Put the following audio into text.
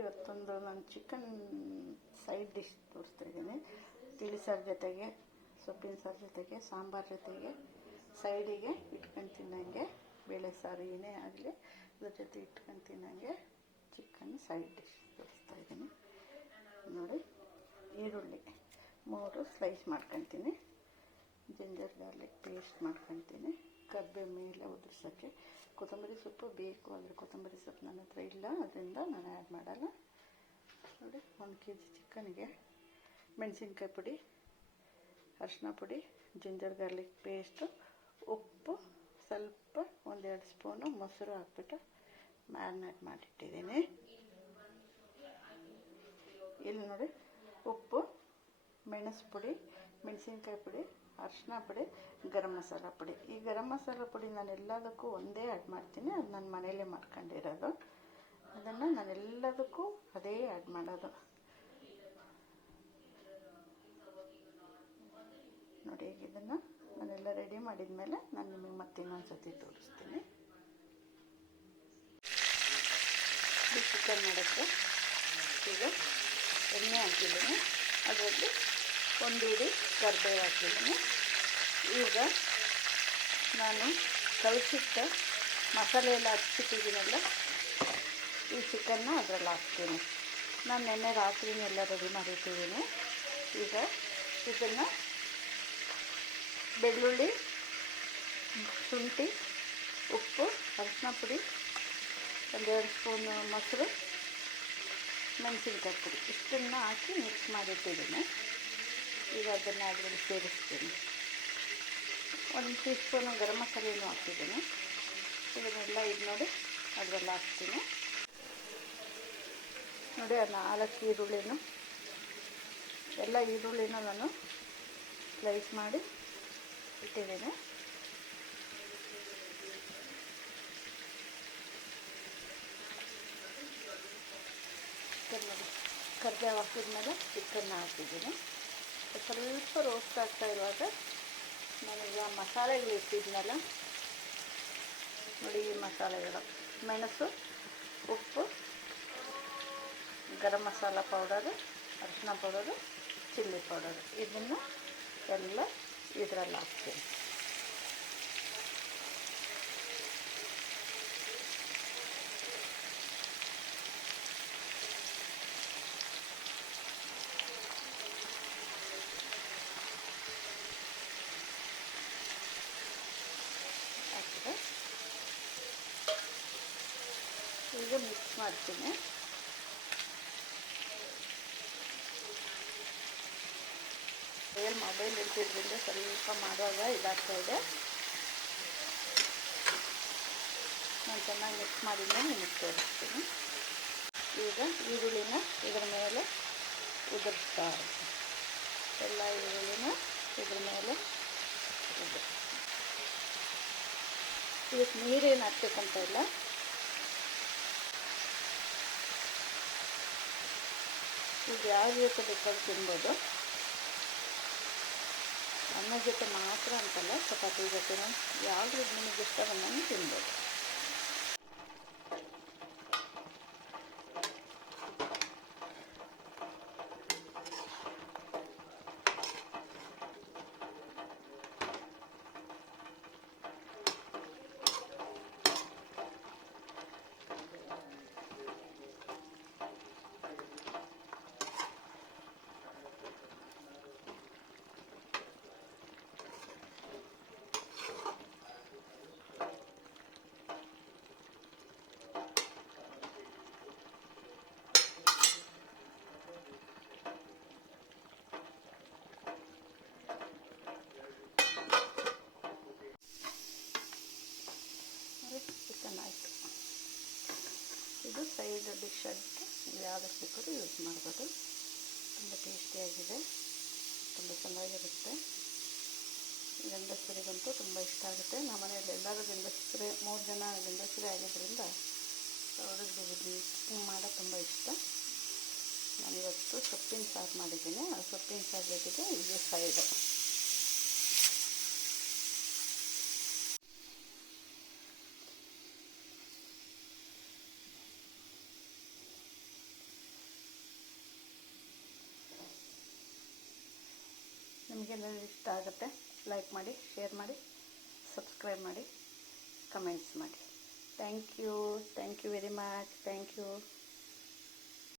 ಇವತ್ತೊಂದು ನಾನು chicken side dish ತೋರಿಸ್ತಾ ಇದ್ದೀನಿ. ತಿಳಿ ಸಾರು ಜೊತೆಗೆ, ಸೊಪ್ಪಿನ ಸಾರು ಜೊತೆಗೆ, ಸಾಂಬಾರು ಜೊತೆಗೆ, ಸೈಡಿಗೆ ಇಟ್ಕೊಂಡು ತಿನ್ನಂಗೆ, ಬೇಳೆ ಸಾರು ಏನೇ ಆಗಲಿ ಅದ್ರ ಜೊತೆ ಇಟ್ಕೊಂಡು ತಿನ್ನಂಗೆ ಚಿಕನ್ ಸೈಡ್ ಡಿಶ್ ತೋರಿಸ್ತಾ ಇದ್ದೀನಿ. ನೋಡಿ, ಈರುಳ್ಳಿ 3 ಸ್ಲೈಸ್ ಮಾಡ್ಕೊತೀನಿ, ಜಿಂಜರ್ ಗಾರ್ಲಿಕ್ ಪೇಸ್ಟ್ ಮಾಡ್ಕೊತೀನಿ, ಕರ್ಬೇವು ಮೇಲೆ ಉದುರ್ಸೋಕ್ಕೆ, ಕೊತ್ತಂಬರಿ ಸೊಪ್ಪು ಬೇಕು, ಆದರೆ ಕೊತ್ತಂಬರಿ ಸೊಪ್ಪು ನನ್ನ ಹತ್ರ ಇಲ್ಲ, ಅದರಿಂದ ನಾನು ಆ್ಯಡ್ ಮಾಡಲ್ಲ. ನೋಡಿ, 1 kg ಚಿಕನ್ಗೆ ಮೆಣಸಿನ್ಕಾಯಿ ಪುಡಿ, ಅರಿಶಿನ ಪುಡಿ, ಜಿಂಜರ್ ಗಾರ್ಲಿಕ್ ಪೇಸ್ಟು, ಉಪ್ಪು, ಸ್ವಲ್ಪ 1-2 ಸ್ಪೂನು ಮೊಸರು ಹಾಕ್ಬಿಟ್ಟು ಮ್ಯಾರಿನೇಟ್ ಮಾಡಿಟ್ಟಿದ್ದೀನಿ. ಇಲ್ಲಿ ನೋಡಿ, ಉಪ್ಪು, ಮೆಣಸು ಪುಡಿ, ಮೆಣಸಿನ್ಕಾಯಿ ಪುಡಿ, ಅರಿಶಿನ ಪುಡಿ, ಗರಂ ಮಸಾಲ ಪುಡಿ. ಈ ಗರಂ ಮಸಾಲ ಪುಡಿ ನಾನು ಎಲ್ಲದಕ್ಕೂ ಒಂದೇ ಆ್ಯಡ್ ಮಾಡ್ತೀನಿ, ಅದು ನಾನು ಮನೆಯಲ್ಲೇ ಮಾಡ್ಕೊಂಡಿರೋದು. ಅದನ್ನು ನಾನು ಎಲ್ಲದಕ್ಕೂ ಅದೇ ಆ್ಯಡ್ ಮಾಡೋದು. ನೋಡಿ, ಈಗ ಇದನ್ನು ನಾನೆಲ್ಲ ರೆಡಿ ಮಾಡಿದ ಮೇಲೆ ನಾನು ನಿಮಗೆ ಮತ್ತೆ ಇನ್ನೊಂದು ಸತಿ ತೋರಿಸ್ತೀನಿ. ಚಿಕನ್ ಮಾಡೋಕ್ಕೆ ಈಗ ಎಣ್ಣೆ ಹಾಕಿದ್ದೀನಿ, ಅದರಲ್ಲಿ 1 ಹಿಡಿ ಕರಿಬೇವು ಹಾಕಿದ್ದೀನಿ. ಈಗ ನಾನು ಕಲಸಿಟ್ಟ ಮಸಾಲೆ ಎಲ್ಲ ಹಚ್ಚಿಟ್ಟಿದ್ದೀನಲ್ಲ, ಈ ಚಿಕನ್ನ ಅದರಲ್ಲಿ ಹಾಕ್ತೀನಿ. ನಾನು ನೆನ್ನೆ ರಾತ್ರಿನೆಲ್ಲ ರೆಡಿ ಮಾಡಿಟ್ಟಿದ್ದೀನಿ. ಈಗ ಇದನ್ನು ಬೆಳ್ಳುಳ್ಳಿ, ಶುಂಠಿ, ಉಪ್ಪು, ಅರಿಶಿನ ಪುಡಿ, 1-2 ಸ್ಪೂನ್ ಮೊಸರು, ಮೆಣಸಿನ್ಕಾಯಿ ಪುಡಿ ಇಷ್ಟನ್ನು ಹಾಕಿ ಮಿಕ್ಸ್ ಮಾಡಿಟ್ಟಿದ್ದೀನಿ. ಈಗ ಅದನ್ನು ಅದರಲ್ಲಿ ಸೇರಿಸ್ತೀನಿ. 1 ಟೀ ಸ್ಪೂನು ಗರಂ ಮಸಾಲೆನೂ ಹಾಕ್ತಿದ್ದೀನಿ. ಇದನ್ನೆಲ್ಲ ಇದು ನೋಡಿ ಅದರಲ್ಲಿ ಹಾಕ್ತೀನಿ. ನೋಡಿ, ಆ 4 ಈರುಳ್ಳಿನೂ ಎಲ್ಲ ಈರುಳ್ಳಿನೂ ನಾನು ಸ್ಲೈಸ್ ಮಾಡಿ ಇಟ್ಟಿದ್ದೀನಿ. ನೋಡಿ, ಕರಿಬೇವು ಹಾಕಿದ್ಮೇಲೆ ಚಿಕನ್ನ ಹಾಕಿದ್ದೀನಿ. ಸ್ವಲ್ಪ ರೋಸ್ಟ್ ಆಗ್ತಾ ಇರುವಾಗ ನಾನೀಗ ಮಸಾಲೆಗಳು ಇಟ್ಟಿದ್ನಲ್ಲ, ನೋಡಿ, ಈ ಮಸಾಲೆಗಳು ಮೆಣಸು, ಉಪ್ಪು, ಗರಂ ಮಸಾಲ ಪೌಡರು, ಅರಿಶಿನ ಪೌಡರು, ಚಿಲ್ಲಿ ಪೌಡರು, ಇದನ್ನು ಎಲ್ಲ ಇದರಲ್ಲಿ ಹಾಕ್ತೀನಿ. ಈಗ ಮಿಕ್ಸ್ ಮಾಡ್ತೀನಿ. ಮೊಬೈಲ್ ಇರ್ತಿದ್ರಿಂದ ಸ್ವಲ್ಪ ಮಾಡುವಾಗ ಇದಾಗ್ತಾ ಇದೆ. ನಾನು ಚೆನ್ನಾಗಿ ಮಿಕ್ಸ್ ಮಾಡಿದ್ಮೇಲೆ ನಿಮಗೆ ತೋರಿಸ್ತೀನಿ. ಈಗ ಈರುಳ್ಳಿನ ಇದರ ಮೇಲೆ ಉದುರಿಸ್ತಾ ಇರ್ತೀನಿ. ಎಲ್ಲ ಈರುಳ್ಳಿನ ಇದ್ರ ಮೇಲೆ ಇದಕ್ಕೆ ನೀರೇನು ಹಾಕ್ಬೇಕಂತ ಇಲ್ಲ. ಈಗ ಯಾವ ಜೊತೆ ಬೇಕಾದ್ರೂ ತಿನ್ಬೋದು. ಅನ್ನ ಜೊತೆ ಮಾತ್ರ ಅಂತಲ್ಲ, ಚಪಾತಿ ಜೊತೆ ಯಾವುದು ನಿಮಗೆ ಇಷ್ಟ ಬಂದಂಗೆ ತಿನ್ಬೋದು. ಚಿಕನ್ ಆಯಿತು. ಇದು ಸೈಡ್ ಡಿಶ್ ಅಂತ ಯಾವುದಕ್ಕೆ ಬೇಕಾದ್ರೂ ಯೂಸ್ ಮಾಡ್ಬೋದು. ತುಂಬ ಟೇಸ್ಟಿಯಾಗಿದೆ, ತುಂಬ ಚೆನ್ನಾಗಿರುತ್ತೆ. ಗಂಡಸರಿಗಂತೂ ತುಂಬ ಇಷ್ಟ ಆಗುತ್ತೆ. ನಮ್ಮ ಮನೆಯಲ್ಲಿ ಎಲ್ಲರೂ ಗಂಡಸರೇ, 3 ಜನ ಗಂಡಸರೇ ಆಗಿದ್ದರಿಂದ ಅವ್ರಿಗೆ ಮಾಡೋದು ತುಂಬ ಇಷ್ಟ. ನಾನಿವತ್ತು ಸೊಪ್ಪಿನ ಸಾರು ಮಾಡಿದ್ದೀನಿ. ಆ ಸೊಪ್ಪಿನ ಸಾರು ಜೊತೆಗೆ ಇದು ಸೈಡು. ನಿಮಗೆಲ್ಲ ಇಷ್ಟ ಆಗುತ್ತೆ ಲೈಕ್ ಮಾಡಿ, ಶೇರ್ ಮಾಡಿ, ಸಬ್ಸ್ಕ್ರೈಬ್ ಮಾಡಿ, ಕಮೆಂಟ್ಸ್ ಮಾಡಿ. Thank you very much. Thank you.